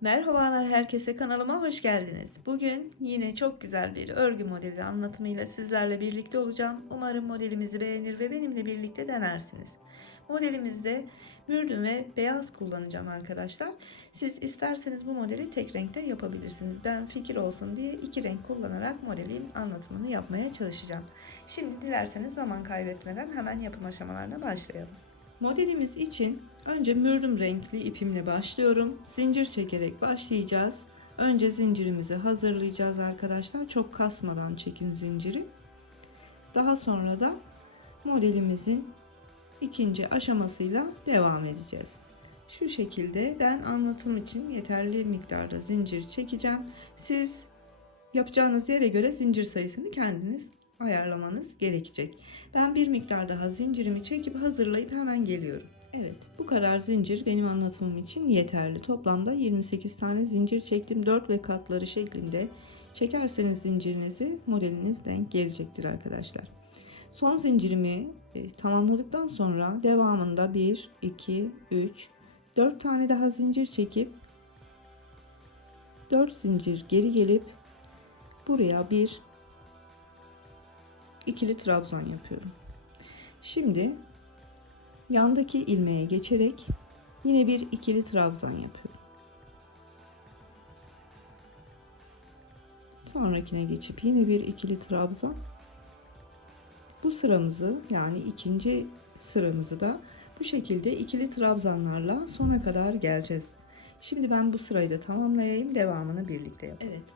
Merhabalar herkese, kanalıma hoş geldiniz. Bugün yine çok güzel bir örgü modeli anlatımıyla sizlerle birlikte olacağım. Umarım modelimizi beğenir ve benimle birlikte denersiniz. Modelimizde mürdüm ve beyaz kullanacağım arkadaşlar. Siz isterseniz bu modeli tek renkte yapabilirsiniz. Ben fikir olsun diye iki renk kullanarak modelin anlatımını yapmaya çalışacağım. Şimdi dilerseniz zaman kaybetmeden hemen yapım aşamalarına başlayalım. Modelimiz için önce mürdüm renkli ipimle başlıyorum. Zincir çekerek başlayacağız. Önce zincirimizi hazırlayacağız arkadaşlar. Çok kasmadan çekin zinciri. Daha sonra da modelimizin ikinci aşamasıyla devam edeceğiz. Şu şekilde ben anlatım için yeterli miktarda zincir çekeceğim. Siz yapacağınız yere göre zincir sayısını kendiniz ayarlamanız gerekecek. Ben bir miktar daha zincirimi çekip hazırlayıp hemen geliyorum. Evet, bu kadar zincir benim anlatımım için yeterli. Toplamda 28 tane zincir çektim. 4 ve katları şeklinde çekerseniz zincirinizi modeliniz denk gelecektir arkadaşlar. Son zincirimi tamamladıktan sonra devamında 1, 2, 3, 4 tane daha zincir çekip 4 zincir geri gelip buraya bir ikili trabzan yapıyorum. Şimdi yandaki ilmeğe geçerek yine bir ikili trabzan yapıyorum. Sonrakine geçip yine bir ikili trabzan. Bu sıramızı, yani ikinci sıramızı da bu şekilde ikili trabzanlarla sona kadar geleceğiz. Şimdi ben bu sırayı da tamamlayayım, devamını birlikte yapalım. Evet,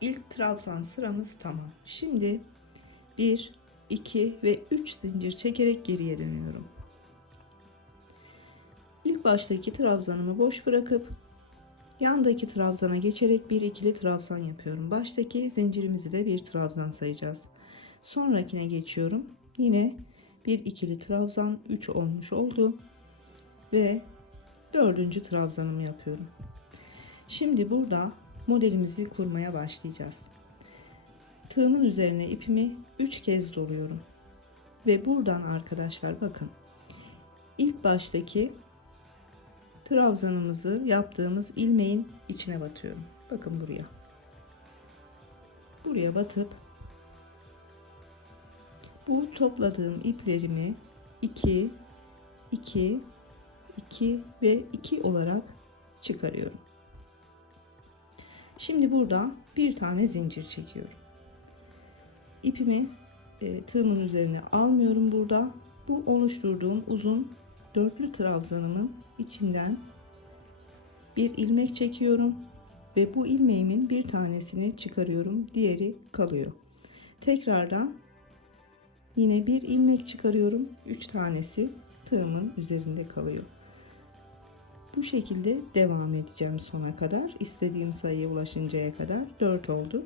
ilk trabzan sıramız tamam. Şimdi 1, 2 ve 3 zincir çekerek geriye dönüyorum. İlk baştaki trabzanımı boş bırakıp yandaki trabzana geçerek bir ikili trabzan yapıyorum. Baştaki zincirimizi de bir trabzan sayacağız. Sonrakine geçiyorum. Yine bir ikili trabzan, 3 olmuş oldu ve dördüncü trabzanımı yapıyorum. Şimdi burada modelimizi kurmaya başlayacağız. Tığımın üzerine ipimi 3 kez doluyorum ve buradan arkadaşlar bakın, ilk baştaki trabzanımızı yaptığımız ilmeğin içine batıyorum. Bakın buraya. Buraya batıp bu topladığım iplerimi 2, 2, 2 ve 2 olarak çıkarıyorum. Şimdi burada bir tane zincir çekiyorum. İpimi tığımın üzerine almıyorum burada. Bu oluşturduğum uzun dörtlü trabzanımın içinden bir ilmek çekiyorum ve bu ilmeğimin bir tanesini çıkarıyorum, diğeri kalıyor. Tekrardan yine bir ilmek çıkarıyorum, 3 tanesi tığımın üzerinde kalıyor. Bu şekilde devam edeceğim sona kadar, istediğim sayıya ulaşıncaya kadar. 4 oldu.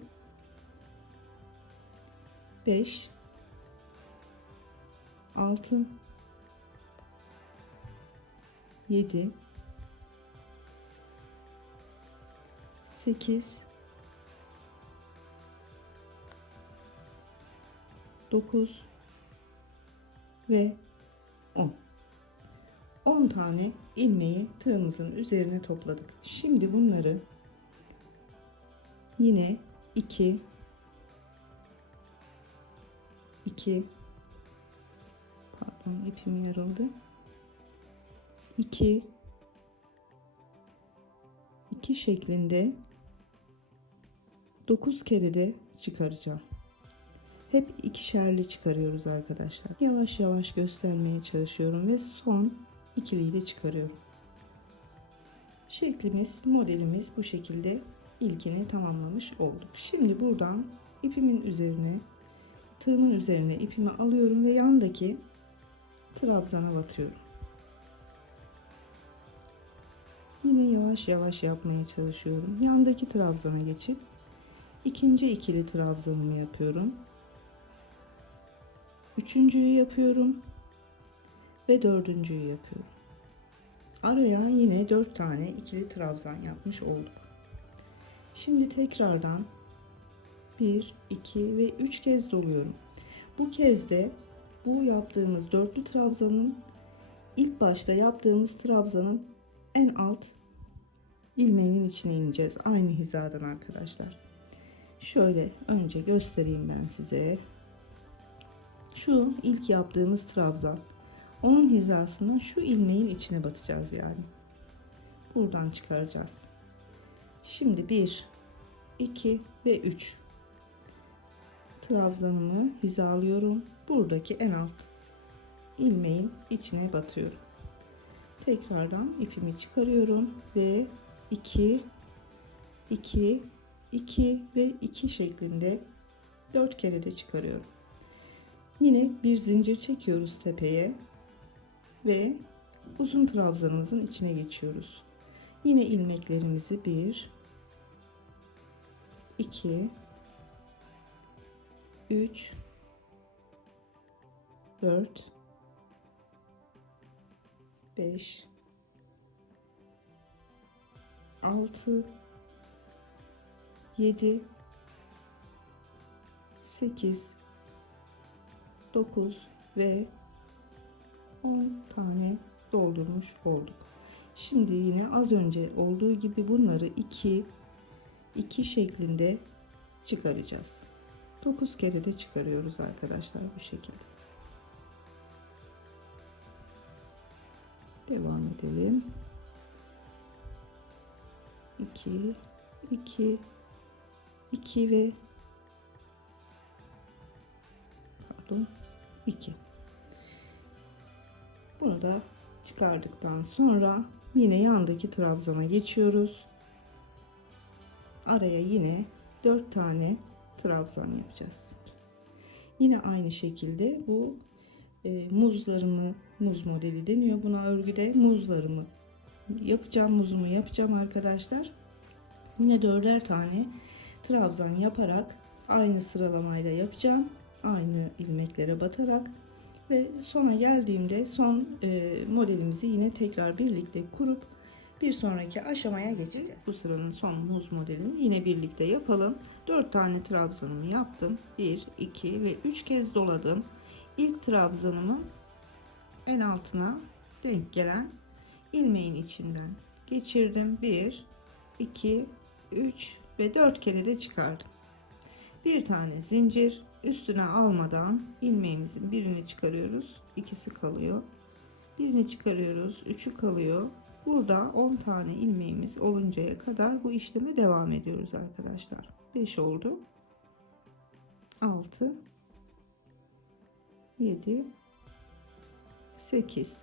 5, 6, 7, 8, 9 ve 10. 10 tane ilmeği tığımızın üzerine topladık. Şimdi bunları yine 2, 2, pardon ipim yarıldı. 2, 2 şeklinde 9 kere de çıkaracağım. Hep ikişerli çıkarıyoruz arkadaşlar. Yavaş yavaş göstermeye çalışıyorum ve son ikiliyi de çıkarıyorum. Şeklimiz, modelimiz bu şekilde ilkini tamamlamış olduk. Şimdi buradan ipimin üzerine, tığımın üzerine ipimi alıyorum ve yandaki trabzana batıyorum. Yine yavaş yavaş yapmaya çalışıyorum. Yandaki trabzana geçip ikinci ikili trabzanımı yapıyorum. Üçüncüyü yapıyorum ve dördüncüyü yapıyorum. Araya yine 4 tane ikili trabzan yapmış olduk. Şimdi tekrardan 1, 2 ve 3 kez doluyorum. Bu kez de bu yaptığımız dörtlü trabzanın ilk başta yaptığımız trabzanın en alt ilmeğinin içine ineceğiz. Aynı hizadan arkadaşlar. Şöyle önce göstereyim ben size. Şu ilk yaptığımız trabzan. Onun hizasını şu ilmeğin içine batacağız yani. Buradan çıkaracağız. Şimdi 1, 2 ve 3 trabzanımı hizalıyorum. Buradaki en alt ilmeğin içine batıyorum. Tekrardan ipimi çıkarıyorum ve 2, 2, 2 ve 2 şeklinde 4 kere de çıkarıyorum. Yine bir zincir çekiyoruz tepeye ve uzun trabzanımızın içine geçiyoruz. Yine ilmeklerimizi 1, 2, 3, 4, 5, 6, 7, 8, 9 ve 10 tane doldurmuş olduk. Şimdi yine az önce olduğu gibi bunları 2 şeklinde çıkaracağız. 9 kere de çıkarıyoruz arkadaşlar bu şekilde. Devam edelim. 2, 2, 2 ve 2. Bunu da çıkardıktan sonra yine yandaki trabzana geçiyoruz. Araya yine 4 tane trabzan yapacağız. Yine aynı şekilde bu muz modeli deniyor buna örgüde. Muzlarımı yapacağım, muzumu yapacağım arkadaşlar. Yine 4'er tane trabzan yaparak aynı sıralamayla yapacağım. Aynı ilmeklere batarak ve sona geldiğimde son modelimizi yine tekrar birlikte kurup bir sonraki aşamaya geçeceğiz. Bu sıranın son muz modelini yine birlikte yapalım. 4 tane trabzanımı yaptım. 1, 2 ve 3 kez doladım. İlk trabzanımı en altına denk gelen ilmeğin içinden geçirdim. 1, 2, 3 ve 4 kere de çıkardım. Bir tane zincir, üstüne almadan ilmeğimizin birini çıkarıyoruz. İkisi kalıyor. Birini çıkarıyoruz. 3'ü kalıyor. Burada 10 tane ilmeğimiz oluncaya kadar bu işleme devam ediyoruz arkadaşlar. 5 oldu. 6, 7, 8,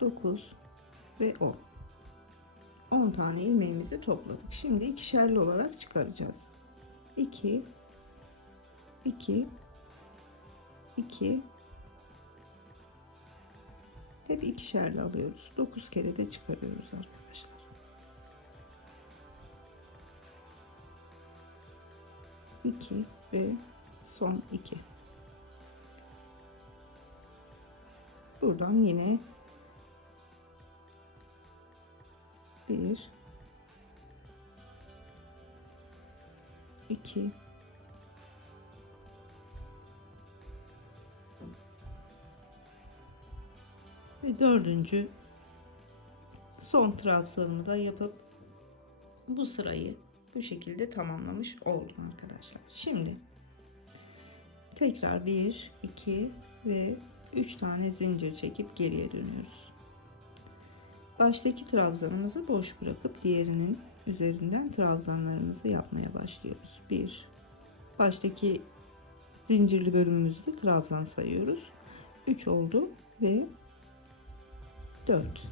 9 ve 10. 10 tane ilmeğimizi topladık. Şimdi ikişerli olarak çıkaracağız. 2, 2, 2, hep ikişerli alıyoruz. 9 kere de çıkarıyoruz arkadaşlar. 2 ve son 2. Buradan yine 1, 2, ve dördüncü son trabzanımı da yapıp bu sırayı bu şekilde tamamlamış oldum arkadaşlar. Şimdi tekrar 1, 2 ve 3 tane zincir çekip geriye dönüyoruz. Baştaki trabzanımızı boş bırakıp diğerinin üzerinden trabzanlarımızı yapmaya başlıyoruz. 1, baştaki zincirli bölümümüzde trabzan sayıyoruz. 3 oldu ve 4.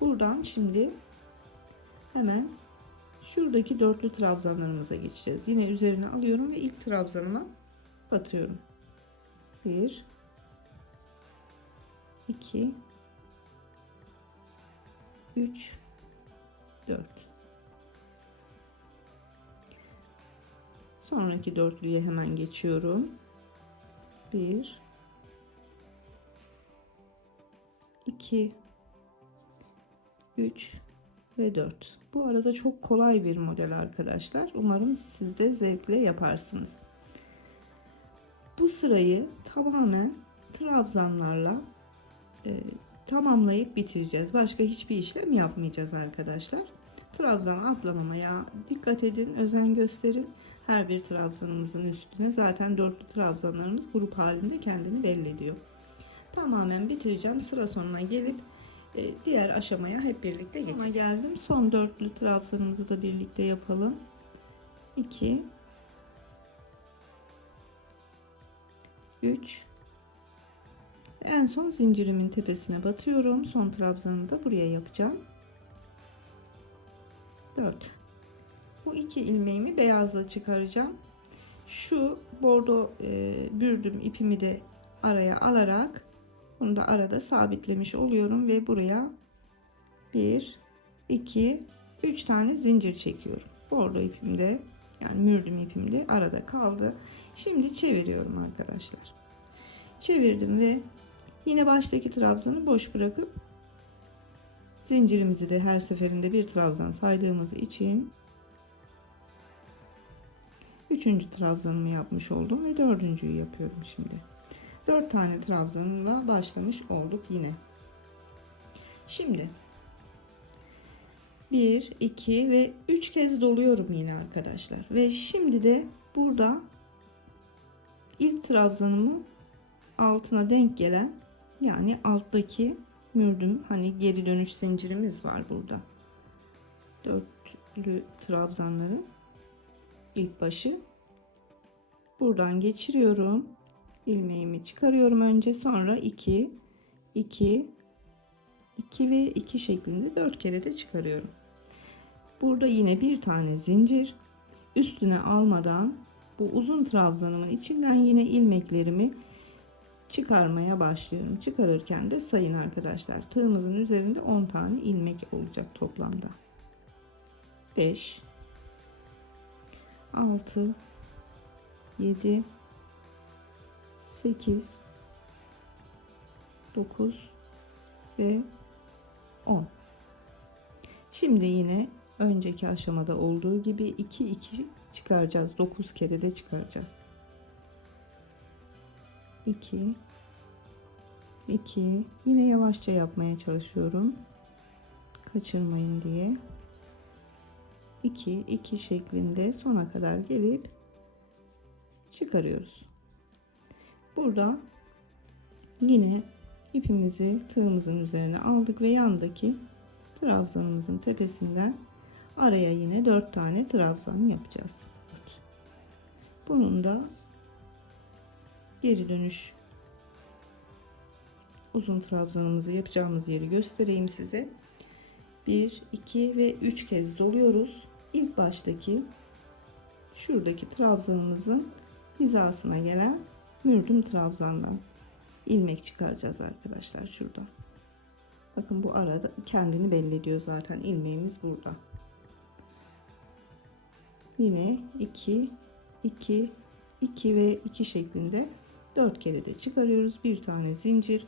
Buradan şimdi hemen şuradaki dörtlü trabzanlarımıza geçeceğiz. Yine üzerine alıyorum ve ilk trabzanıma batıyorum. 1, 2, 3, 4. Sonraki dörtlüye hemen geçiyorum. 1, 2, 3 ve 4. Bu arada çok kolay bir model arkadaşlar. Umarım siz de zevkle yaparsınız. Bu sırayı tamamen trabzanlarla tamamlayıp bitireceğiz. Başka hiçbir işlem yapmayacağız arkadaşlar. Trabzan atlamamaya dikkat edin, özen gösterin. Her bir trabzanımızın üstüne zaten dörtlü trabzanlarımız grup halinde kendini belli ediyor. Tamamen bitireceğim. Sıra sonuna gelip diğer aşamaya hep birlikte geçeceğiz. Geldim. Son dörtlü trabzanımızı da birlikte yapalım. 2 3 en son zincirimin tepesine batıyorum. Son trabzanımı da buraya yapacağım. 4. Bu iki ilmeğimi beyazla çıkaracağım. Şu bordo bürdüm ipimi de araya alarak bunu da arada sabitlemiş oluyorum ve buraya 1 2 3 tane zincir çekiyorum. Bordo ipimde, yani mürdüm ipimde arada kaldı. Şimdi çeviriyorum arkadaşlar. Çevirdim ve yine baştaki trabzanı boş bırakıp zincirimizi de her seferinde bir trabzan saydığımız için 3. trabzanımı yapmış oldum ve 4.'yü yapıyorum şimdi. 4 tane trabzanla başlamış olduk yine. Şimdi 1 2 ve 3 kez doluyorum yine arkadaşlar. Ve şimdi de burada ilk trabzanımı altına denk gelen, yani alttaki mürdüm, hani geri dönüş zincirimiz var burada. Dörtlü trabzanların ilk başı. Buradan geçiriyorum. İlmeğimi çıkarıyorum önce, sonra 2 2 2 ve 2 şeklinde 4 kere de çıkarıyorum. Burada yine bir tane zincir, üstüne almadan bu uzun trabzanımın içinden yine ilmeklerimi çıkarmaya başlıyorum. Çıkarırken de sayın arkadaşlar. Tığımızın üzerinde 10 tane ilmek olacak toplamda. 5 6 7 8 9 ve 10. Şimdi yine önceki aşamada olduğu gibi 2 2 çıkaracağız. 9 kere de çıkaracağız. 2 2 yine yavaşça yapmaya çalışıyorum, kaçırmayın diye. 2 2 şeklinde sona kadar gelip çıkarıyoruz. Burada yine ipimizi tığımızın üzerine aldık ve yandaki trabzanımızın tepesinden araya yine 4 tane trabzan yapacağız. Bunun da geri dönüş uzun trabzanımızı yapacağımız yeri göstereyim size. 1 2 ve 3 kez doluyoruz. İlk baştaki şuradaki trabzanımızın hizasına gelen mürdüm trabzandan ilmek çıkaracağız arkadaşlar, şurada. Bakın bu arada kendini belli ediyor zaten, ilmeğimiz burada. Yine 2 2 2 ve 2 şeklinde 4 kere de çıkarıyoruz. Bir tane zincir,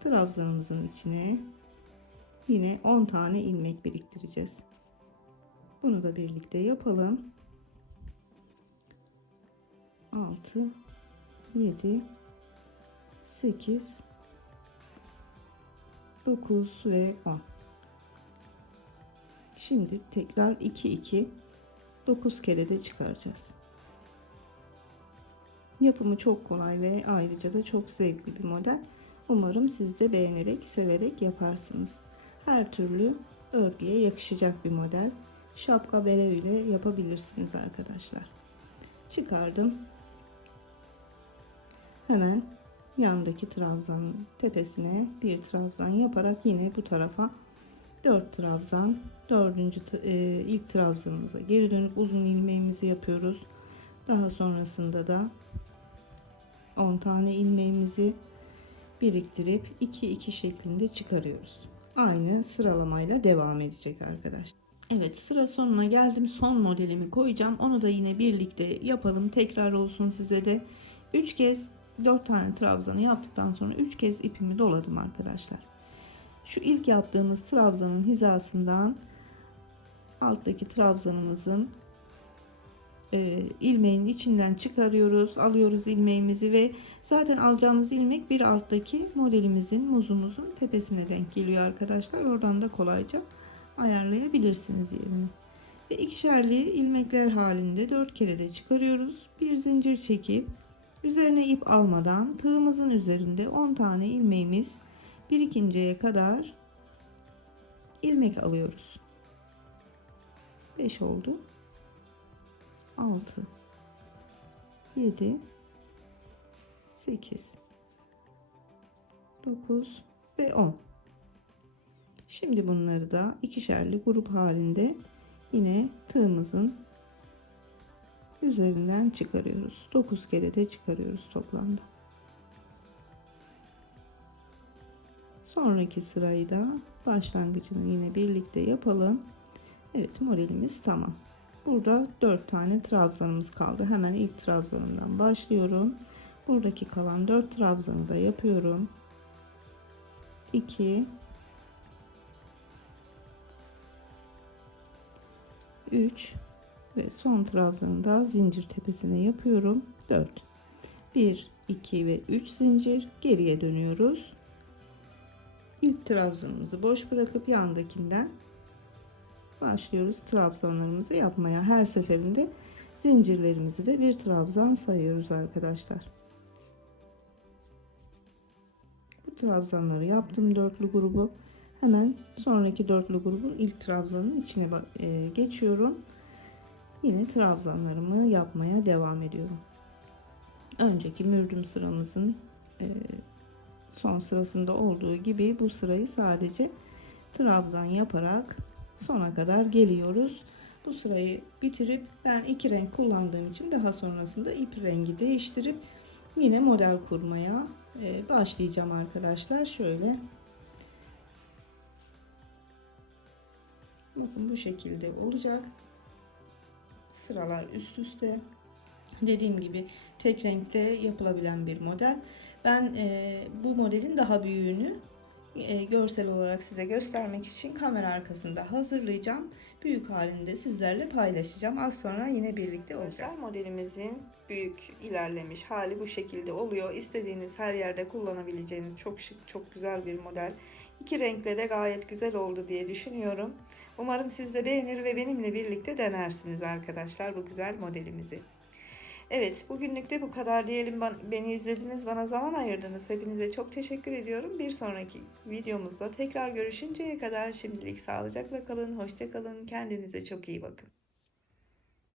trabzanımızın içine yine 10 tane ilmek biriktireceğiz. Bunu da birlikte yapalım. 6 7 8 9 ve 10. Şimdi tekrar 2 2 9 kere de çıkaracağız. Yapımı çok kolay ve ayrıca da çok zevkli bir model. Umarım siz de beğenerek, severek yaparsınız. Her türlü örgüye yakışacak bir model. Şapka, bere ile yapabilirsiniz arkadaşlar. Çıkardım. Hemen yandaki trabzanın tepesine bir trabzan yaparak yine bu tarafa 4 trabzan, ilk trabzanımıza geri dönüp uzun ilmeğimizi yapıyoruz. Daha sonrasında da 10 tane ilmeğimizi biriktirip 2 2 şeklinde çıkarıyoruz. Aynı sıralamayla devam edecek arkadaşlar. Evet, sıra sonuna geldim. Son modelimi koyacağım. Onu da yine birlikte yapalım. Tekrar olsun size de. 3 kez 4 tane trabzanı yaptıktan sonra 3 kez ipimi doladım arkadaşlar. Şu ilk yaptığımız trabzanın hizasından alttaki trabzanımızın ilmeğin içinden çıkarıyoruz, alıyoruz ilmeğimizi ve zaten alacağımız ilmek bir alttaki modelimizin, muzumuzun tepesine denk geliyor arkadaşlar. Oradan da kolayca ayarlayabilirsiniz yerini. Ve ikişerli ilmekler halinde 4 kere de çıkarıyoruz. Bir zincir çekip üzerine ip almadan tığımızın üzerinde 10 tane ilmeğimiz birikinceye kadar ilmek alıyoruz. 5 oldu. 6 7 8 9 ve 10. Şimdi bunları da ikişerli grup halinde yine tığımızın üzerinden çıkarıyoruz. 9 kere de çıkarıyoruz toplamda. Sonraki sırayı da başlangıcını yine birlikte yapalım. Evet, modelimiz tamam. Burada 4 tane trabzanımız kaldı. Hemen ilk trabzanımdan başlıyorum. Buradaki kalan 4 trabzanı da yapıyorum. 2 3 ve son trabzanı da zincir tepesine yapıyorum. 4 1 2 ve 3 zincir, geriye dönüyoruz. İlk trabzanımızı boş bırakıp yandakinden başlıyoruz trabzanlarımızı yapmaya. Her seferinde zincirlerimizi de bir trabzan sayıyoruz arkadaşlar. Bu trabzanları yaptım, dörtlü grubu. Hemen sonraki dörtlü grubun ilk trabzanın içine geçiyorum. Yine trabzanlarımı yapmaya devam ediyorum. Önceki mürdüm sıramızın son sırasında olduğu gibi bu sırayı sadece trabzan yaparak sona kadar geliyoruz. Bu sırayı bitirip ben iki renk kullandığım için daha sonrasında ip rengi değiştirip yine model kurmaya başlayacağım arkadaşlar. Şöyle bakın, bu şekilde olacak. Sıralar üst üste. Dediğim gibi tek renkte yapılabilen bir model. Ben bu modelin daha büyüğünü görsel olarak size göstermek için kamera arkasında hazırlayacağım. Büyük halinde sizlerle paylaşacağım. Az sonra yine birlikte olacağız. Modelimizin büyük ilerlemiş hali bu şekilde oluyor. İstediğiniz her yerde kullanabileceğiniz çok şık, çok güzel bir model. İki renkle de gayet güzel oldu diye düşünüyorum. Umarım siz de beğenir ve benimle birlikte denersiniz arkadaşlar bu güzel modelimizi. Evet, bugünlük de bu kadar diyelim. Beni izlediniz, bana zaman ayırdınız. Hepinize çok teşekkür ediyorum. Bir sonraki videomuzda tekrar görüşünceye kadar şimdilik sağlıcakla kalın, hoşça kalın. Kendinize çok iyi bakın.